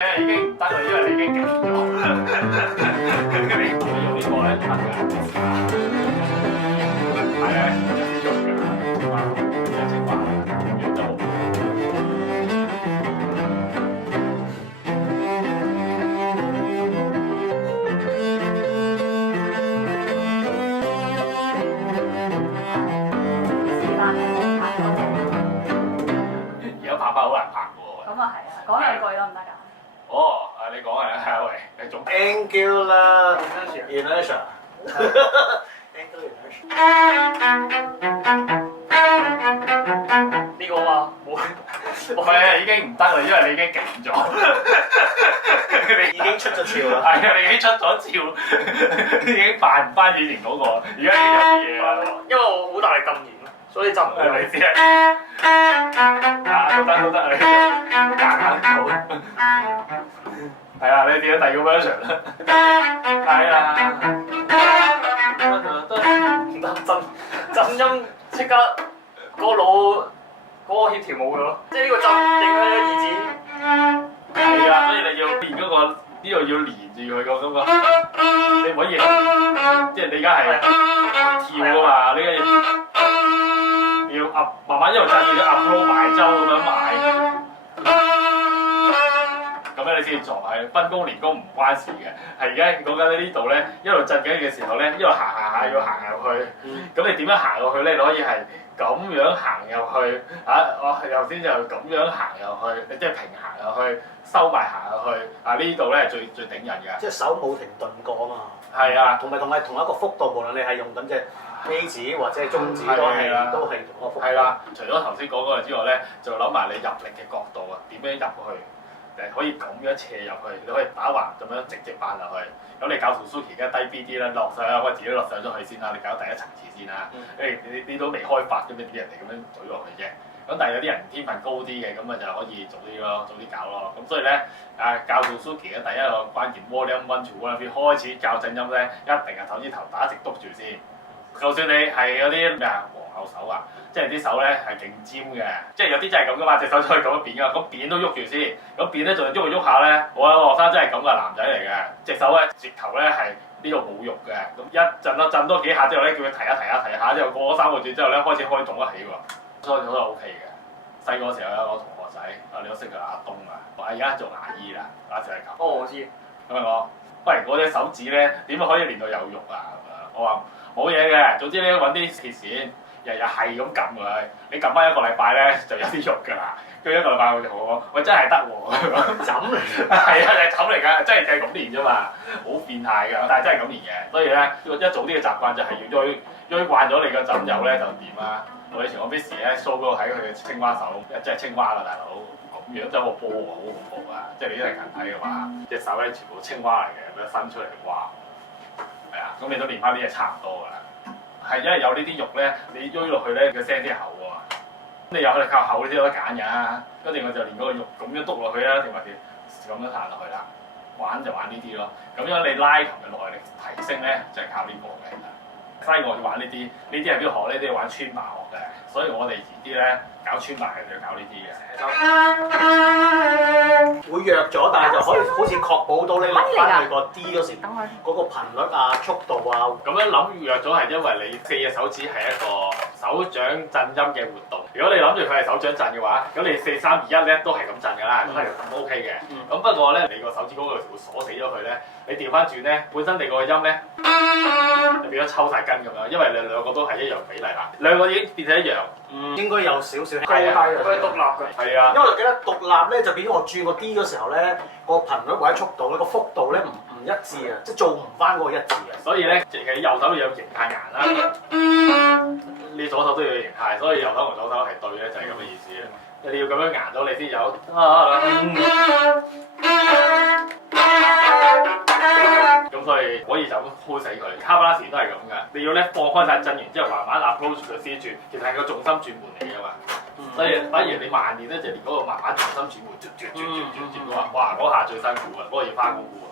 已經唔得啦，因為你已經勁咗。咁你用呢個咧得㗎，你試下。係咧，有啲用㗎，有青蛙，有得冇。而家拍好難拍㗎喎。咁啊係啊，講兩句得唔得㗎？哦，你講係喂，你總 Angular inertia。呢個嘛冇，唔係啊，已經唔得啦，因為你已經勁咗。已經出咗潮啦。係啊，你已經出咗照，已經扮唔翻以前嗰個。而家有啲嘢啦。因為我好大力撳弦，所以就唔會你知啊？都得，你夾硬做。係啊，你點咗第二個 version 啦？係啊。唔得震音即刻個腦嗰個協調冇咗咯，即係呢個震影響咗耳展。係啊，所以你要練嗰個呢度要連住佢個咁個，你唔可以即係你而家係跳啊嘛，你而家要 up 慢慢一路震，要 upload 埋周咁樣埋。咁樣你先至做，係分工連工唔關事嘅，係而家講緊呢度咧，一路震緊嘅時候咧，一路行下要行入去，咁你點樣行過去咧？你可以係咁樣行入去，我頭先就咁樣行入去，你即係平行入去，收埋行入去，呢度咧係最頂人嘅。即係手冇停頓過啊嘛。係啊，同一個幅度，無論你係用緊隻 A 指或者係中指都係同一個幅度。係啦，除咗頭先講嗰個之外咧，就諗埋你入力嘅角度啊，點樣入去？可以咁樣斜入去，你可以打橫咁樣直接扮落去。咁你教 Suzuki 而家低 B 啲啦，落上我自己落上咗去先啦。你搞第一層次先啦。你都未開發咁樣啲人哋咁樣懟落去啫。咁但係有啲人天分高啲嘅，咁啊就可以早啲咯，早啲搞咯。咁所以咧，教 Suzuki 嘅第一個關鍵 volume one to volume three 開始教震音咧，一定係頭先頭打直篤住先。就算你係嗰啲咩啊皇后手啊，即係啲手咧係勁尖嘅，即係有啲真係咁噶嘛，隻手可以咁樣扁噶，咁扁都喐住先，咁扁咧仲要喐下咧，我有個學生真係咁噶，男仔嚟嘅，隻手咧直頭咧係呢度冇肉嘅，咁一震多幾下之後咧，叫佢提下之後過咗3個轉之後咧，開始可以動得起喎，所以都係 OK 嘅。細個時候有個同學仔，你都識佢阿東啊，我而家做牙醫啦，打隻球。哦，我知。咁咪我，喂，我隻手指咧點樣可以練到有肉啊？我話冇嘢嘅，總之你揾啲鐵線，日日係咁撳佢，你撳翻1個禮拜咧就有啲肉㗎啦。跟住1個禮拜我就好，喂真係得喎，枕嚟㗎。係啊，係枕嚟㗎，真係咁練啫嘛，好變態㗎，但係真係咁練嘅。所以咧，一早啲嘅習慣就係要追慣咗你個枕友咧就掂啦。我以前我 Miss 咧 show 嗰個喺佢嘅青蛙手，一隻青蛙啦大佬，咁樣走個波喎，好恐怖啊！即係你一係近睇嘅話，隻手咧全部青蛙嚟嘅，咁樣伸出嚟哇！係啊，咁你都練翻啲嘢差唔多㗎啦。係因為有呢啲肉咧，你追落去咧個聲啲厚喎。咁你有係靠厚啲有得揀㗎。跟住我就練嗰個肉咁樣篤落去啦，定還是咁樣彈落去啦。玩就玩呢啲咯。咁樣你拉琴嘅耐力提升咧，就係靠呢個嘅。西樂要玩呢啲，呢啲係邊度學咧？都要玩村麻學嘅。所以我哋遲啲咧搞村麻係就要搞呢啲嘅。會弱咗，但係就可以好似確保到你落翻去個 D 嗰時，嗰個頻率啊、速度啊。咁樣諗弱咗係因為你4隻手指係一個手掌震音嘅活動。如果你諗住佢係手掌震嘅話，咁你4、3、2、1咧都係咁震㗎啦，都係咁 OK 嘅。咁不過咧，你個手指嗰個會鎖死咗佢咧，你調翻轉咧，本身你個音咧就變咗抽晒筋咁樣，因為你兩個都係一樣比例啦，兩個已經變成一樣。應該有少少高低佢係獨立嘅。係啊，因為我記得獨立咧就變咗我轉個 D 嗰時候咧，個頻率或者速度咧個幅度咧唔一致啊，即係做唔翻嗰個一致啊。所以咧，其實右手要有形態顏啦，你左手都要有形態，所以右手同左手係對咧，就係咁嘅意思。你要咁樣顏到你先有。咁所以可以就咁 hold 死佢。卡巴拉時都係咁㗎，你要咧放開晒震完之後，慢慢 approach 佢先轉，其實係個重心轉換嚟㗎嘛。所以反而你慢練咧，就練嗰個慢慢重心轉換，轉嘅話，哇嗰下最辛苦啊，嗰個要花功夫啊。